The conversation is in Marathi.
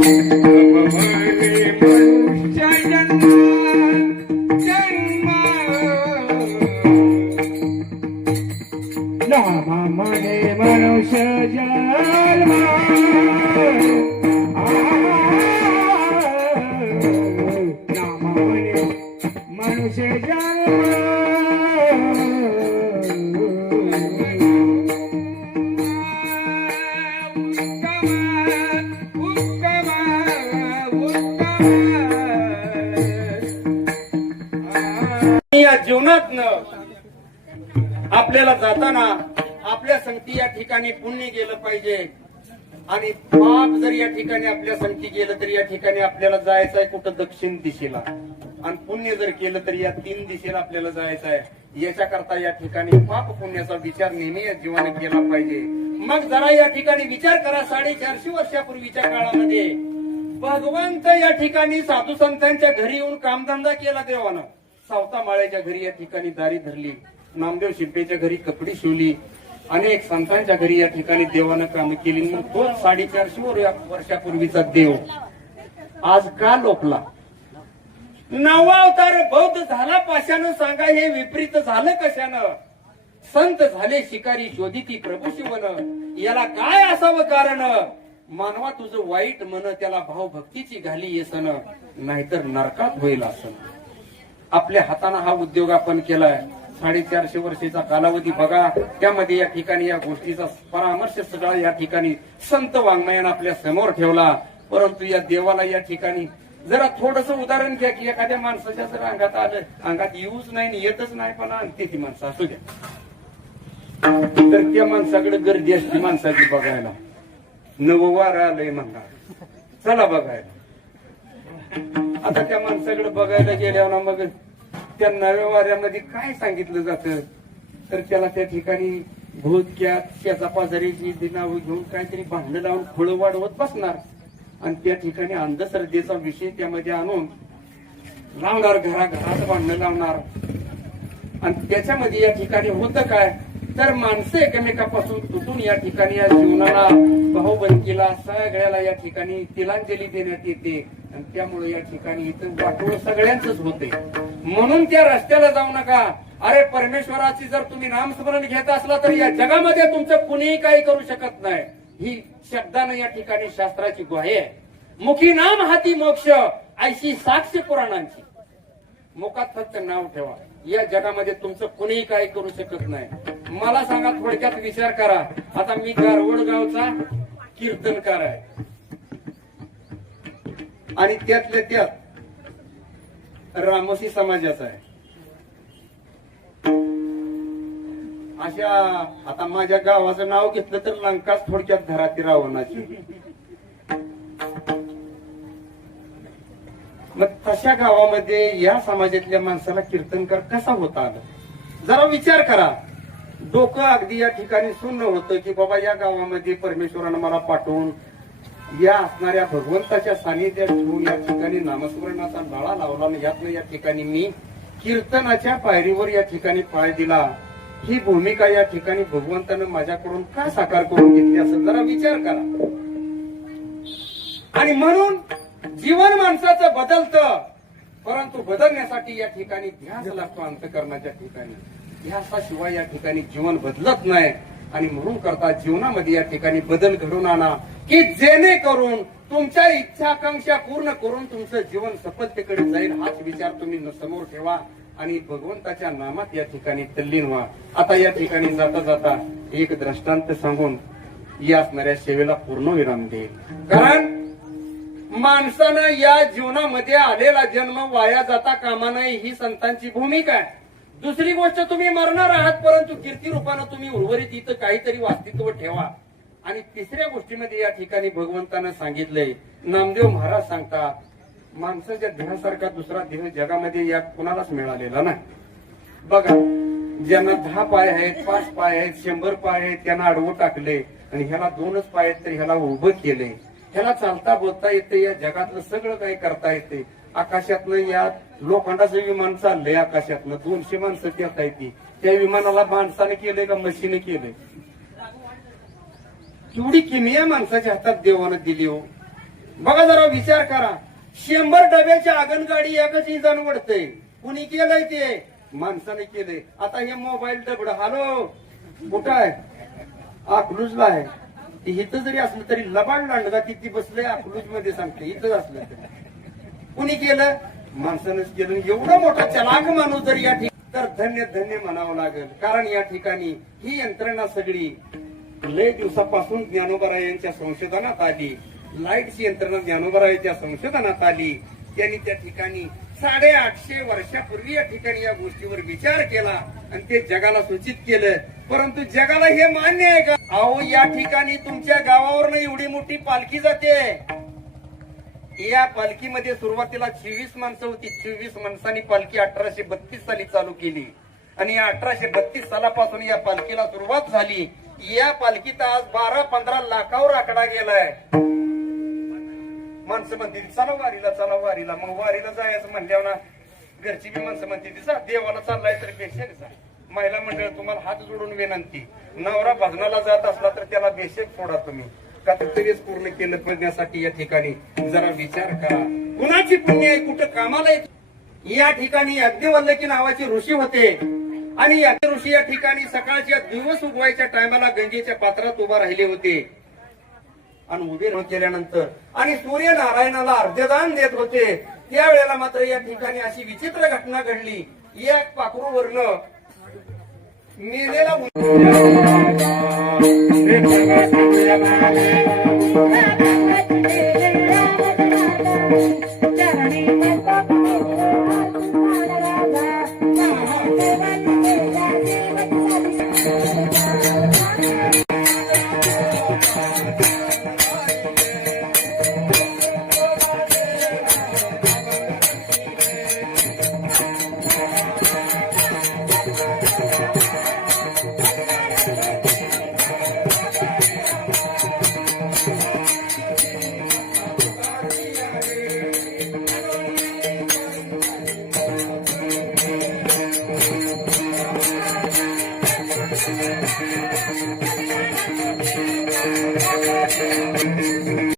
या जीवनात आपल्याला जाताना आपल्या संगती या ठिकाणी पुण्य गेलं पाहिजे आणि पाप जर या ठिकाणी आपल्या संगती गेलं तर या ठिकाणी आपल्याला जायचं आहे कुठं दक्षिण दिशेला आणि पुण्य जर केलं तर या 3 दिशेला आपल्याला जायचं आहे। याच्याकरता या ठिकाणी पाप पुण्याचा विचार नेहमी या जीवनात केला पाहिजे। मग जरा या ठिकाणी विचार करा 450 वर्षापूर्वीच्या काळामध्ये भगवंत या ठिकाणी साधू संतांच्या घरी येऊन कामधंदा केला देवानं। सावता माळ्याच्या घरी या ठिकाणी दारी धरली, नामदेव शिंपेच्या घरी कपडी शिवली, अनेक संतांच्या घरी या ठिकाणी देवानं काम केली। मग तोच 450 वर्षापूर्वीचा देव आज का लोकला? नवा अवतार बौद्ध झाला पाशानं, सांगा हे विपरीत झालं कशानं? संत झाले शिकारी शोधिती प्रभू शिवन, याला काय असावं कारण? मानवा तुझं वाईट मन त्याला भाव भक्तीची घाली येसन, नाहीतर नरकात होईल असं। आपल्या हाताने हा उद्योग आपण केलाय। 450 वर्षाचा कालावधी बघा, त्यामध्ये या ठिकाणी या गोष्टीचा परामर्श सगळा या ठिकाणी संत वाङ्मयानं आपल्या समोर ठेवला। परंतु या देवाला या ठिकाणी जरा थोडस उदाहरण घ्या की एखाद्या माणसाच्या जर अंगात आलं, अंगात येऊच नाही येतच नाही पण आणते ती माणसं असू द्या, तर त्या माणसाकडे गर्दी असते माणसाची बघायला। नववार आलंय म्हणणार चला बघायला। आता त्या माणसाकडे बघायला गेल्यावर मग त्या नव्या वाऱ्यामध्ये काय सांगितलं जातं तर त्याला त्या ठिकाणी भूतक्यात शेजा पाजारीची नावं घेऊन काहीतरी भांडण लावून फळं वाढवत बसणार आणि त्या ठिकाणी अंधश्रद्धेचा विषय त्यामध्ये आणून लावणार, घराघरात भांडण लावणार। आणि त्याच्यामध्ये या ठिकाणी होतं काय तर माणसं एकमेकापासून तुटून या ठिकाणी या जीवनाला भाऊबंदकीला सगळ्याला या ठिकाणी तिलांजली देण्यात येते आणि त्यामुळे या ठिकाणी इथं वाटोळ सगळ्यांचंच होते। म्हणून त्या रस्त्याला जाऊ नका। अरे परमेश्वराची जर तुम्ही नामस्मरण घेत असला तर या जगामध्ये तुमचं कुणीही काही करू शकत नाही, ही शब्दानं या ठिकाणी शास्त्राची ग्वाही आहे। मुखी नाम हाती मोक्ष ऐशी साक्ष पुराणांची। मुखात फक्त नाव ठेवा, या जगामध्ये तुमचं कुणीही काही करू शकत नाही। मला सांगा, थोडक्यात विचार करा, आता मी गारवड गावचा कीर्तनकार आहे आणि त्यातल्या त्यात रामोशी समाजाचा आहे। अशा आता माझ्या गावाचं नाव घेतलं तर लंकाच थोडक्यात धराती रावणाची। मग तशा गावामध्ये या समाजातल्या माणसाला कीर्तनकार कसा होता आला? जरा विचार करा। डोकं अगदी या ठिकाणी सुन्न होतं की बाबा या गावामध्ये परमेश्वरानं मला पाठवून या असणाऱ्या भगवंताच्या सानिध्यात ठेवून या ठिकाणी नामस्मरणाचा नाळा लावला आणि यातनं या ठिकाणी मी कीर्तनाच्या पायरीवर या ठिकाणी पाय दिला। ही भूमिका या ठिकाणी भगवंतानं माझ्याकडून का साकार करून घेतली असं जरा विचार करा। आणि म्हणून जीवन माणसाचं बदलतं, परंतु बदलण्यासाठी या ठिकाणी ध्यास लागतो अंतःकरणाच्या ठिकाणी। ध्यासाशिवाय या ठिकाणी जीवन बदलत नाही आणि म्हणून करता जीवनामध्ये या ठिकाणी बदल घडून आणा की जेणेकरून तुमच्या इच्छा आकांक्षा पूर्ण करून तुमचं जीवन सफलतेकडे जाईल। हाच विचार तुम्ही समोर ठेवा आणि भगवंताच्या नामात या ठिकाणी तल्लीन व्हा। आता या ठिकाणी जाता जाता एक दृष्टांत सांगून या असणाऱ्या सेवेला पूर्ण विराम देईल। कारण माणसानं या जीवनामध्ये आलेला जन्म वाया जाता कामा नये, ही संतांची भूमिका आहे। दुसरी गोष्ट, तुम्ही मरणार आहात परंतु कीर्ती रूपानं तुम्ही उर्वरित इथं काहीतरी वास्तित्व ठेवा। आणि तिसऱ्या गोष्टीमध्ये या ठिकाणी भगवंतानं सांगितलंय, नामदेव महाराज सांगतात, माणसाच्या देहासारखा दुसरा देह जगामध्ये या कुणालाच मिळालेला नाही। बघा, ज्यांना 10 पाय आहेत, 5 पाय आहेत, 100 पाय आहेत, त्यांना आडवं टाकले आणि ह्याला 2च पाय आहेत तर ह्याला उभं केलंय। ह्याला चालता बोलता येते, या जगातलं सगळं काही करता येते। आकाशातलं या लोखंडाचं विमान चाललंय, आकाशातलं 200 माणसं त्यात आहे, त्या विमानाला माणसाने केलंय का मशीने केलंय? केवढी किमया माणसाच्या हातात देवानं दिली हो। बघा जरा विचार करा, 100 डब्याच्या आगनगाडी एकच इंजन वडतय. कुणी केलंय ते? माणसाने केलंय. आता हे मोबाईल डबड, हॅलो कुठं आहे? अकलूजला आहे. ती इथं जरी असलं तरी लबाड लांडगा ती बसलंय अकलूज मध्ये, सांगते इथं असलं तरी. कुणी केलं? माणसानंच केलं. एवढा मोठा चलाक माणूस जर या ठिकाणी, तर धन्य धन्य म्हणावं लागेल. कारण या ठिकाणी ही यंत्रणा सगळी लय दिवसापासून ज्ञानोबा यांच्या संशोधनात आली. लाईटची यंत्रणा ज्ञानोबा यांच्या संशोधनात आली. त्यांनी त्या ठिकाणी 850 वर्षापूर्वी या ठिकाणी या गोष्टीवर विचार केला आणि ते जगाला सूचित केलं. परंतु जगाला हे मान्य आहे का? अहो, या ठिकाणी तुमच्या गावावरनं एवढी मोठी पालखी जाते. या पालखीमध्ये सुरुवातीला 26 माणसं होती. 26 माणसांनी पालखी 1832 साली चालू केली आणि या 1832 सालापासून या पालखीला सुरुवात झाली. या पालखीत आज 12-15 लाखावर आकडा गेलाय. माणसं म्हणते चला वारीला, चला वारीला. मग वारीला जायचं म्हणल्यावर ना घरची बी माणसं म्हणते जा देवाला चाललाय तर बेशक जा. महिला मंडळ तुम्हाला हात जोडून विनंती, नवरा भजनाला जात असला तर त्याला बेशक सोडा तुम्ही. का तर तरीच पूर्ण केलं करण्यासाठी या ठिकाणी जरा विचार करा. कुणाची पुण्य आहे, कुठं कामाला येत. या ठिकाणी याज्ञवल्क्य नावाचे ऋषी होते आणि या ऋषी या ठिकाणी सकाळच्या दिवस उगवायच्या टायमाला गंगेच्या पात्रात उभा राहिले होते आणि उभे केल्यानंतर आणि सूर्यनारायणाला अर्घ्यदान देत होते. त्यावेळेला मात्र या ठिकाणी अशी विचित्र घटना घडली. एक पाखरूवरनं मेलेला